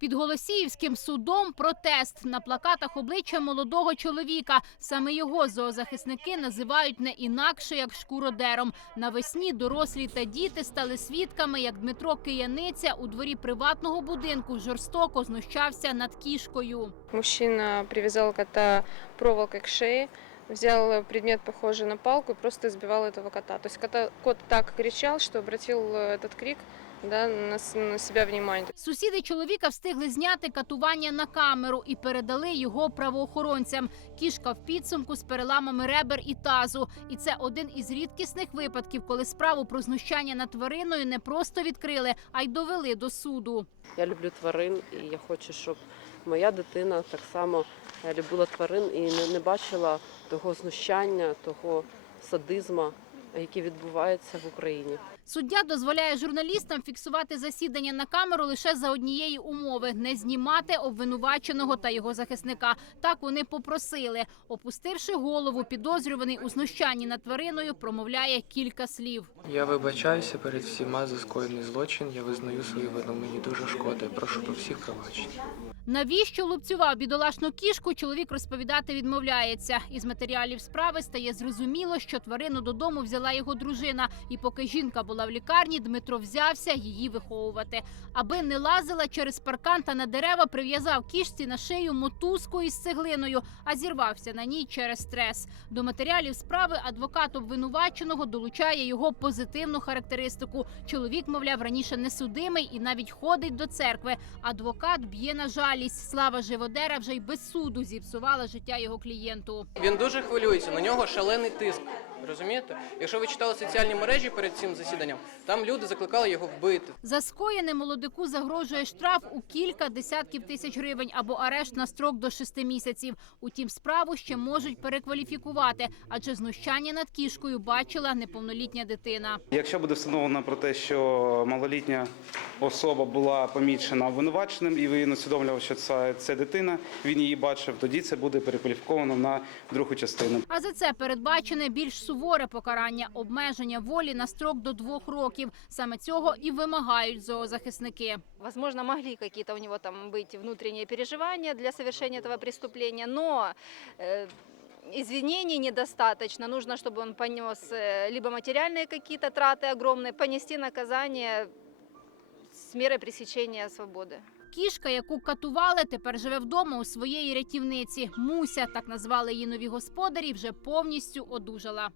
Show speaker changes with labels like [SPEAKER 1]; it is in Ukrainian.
[SPEAKER 1] Під Голосіївським судом протест на плакатах обличчя молодого чоловіка. Саме його зоозахисники називають не інакше як шкуродером. Навесні дорослі та діти стали свідками, як Дмитро Кияниця у дворі приватного будинку жорстоко знущався над кішкою.
[SPEAKER 2] Мужчина привязал кота проволокой к шее, взял предмет, похожий на палку, и просто избивал этого кота. То есть кота, кот так кричал, что обратил э, этот крик да, на, на себя внимание.
[SPEAKER 1] Сусіди чоловіка встигли зняти катування на камеру і передали його правоохоронцям. Кішка в підсумку з переламами ребер і тазу. І це один із рідкісних випадків, коли справу про знущання над твариною не просто відкрили, а й довели до суду.
[SPEAKER 3] Я люблю тварин, і я хочу, щоб моя дитина так само е, любила тварин і не, не бачила того знущання, того садизму, який відбувається в Україні.
[SPEAKER 1] Суддя дозволяє журналістам фіксувати засідання на камеру лише за однієї умови не знімати обвинуваченого та його захисника. Так вони попросили. Опустивши голову, підозрюваний у знущанні над твариною промовляє кілька слів.
[SPEAKER 4] Я вибачаюся перед всіма за скоєний злочин. Я визнаю свою вину. Мені дуже шкода. Прошу про всіх пробачення.
[SPEAKER 1] Навіщо лупцював бідолашну кішку? Чоловік розповідати відмовляється. Із матеріалів справи стає зрозуміло, що тварину додому взяла його дружина. І поки жінка була в лікарні, Дмитро взявся її виховувати. Аби не лазила через паркан та на дерева, прив'язав кішці на шию мотузку із цеглиною, а зірвався на ній через стрес. До матеріалів справи адвокат обвинуваченого долучає його позитивну характеристику. Чоловік, мовляв, раніше не судимий і навіть ходить до церкви. Адвокат б'є на жалість. Слава Живодера вже й без суду зіпсувала життя його клієнту.
[SPEAKER 5] Він дуже хвилюється, на нього шалений тиск. Розумієте? Якщо ви читали соціальні мережі перед цим засіданням, там люди закликали його вбити.
[SPEAKER 1] За скоєне молодику загрожує штраф у кілька десятків тисяч гривень або арешт на строк до шести місяців. Утім, справу ще можуть перекваліфікувати, адже знущання над кішкою бачила неповнолітня дитина.
[SPEAKER 6] Якщо буде встановлено про те, що малолітня особа була помічена обвинуваченим і він усвідомлював, що це, це дитина, він її бачив, тоді це буде перекваліфіковано на другу частину.
[SPEAKER 1] А за це передбачене більш суворе покарання обмеження волі на строк до двох років. Саме цього і вимагають зоозахисники.
[SPEAKER 7] Возможно, могли какие-то у него там быть внутренние переживания для совершения этого преступления, но э, извинений недостаточно. Нужно, чтобы он понес э, либо материальные какие-то траты огромные, понести наказание с мерой пресечения свободы.
[SPEAKER 1] Кішка, яку катували, тепер живе вдома у своєї рятівниці. Муся, так назвали її нові господарі, вже повністю одужала.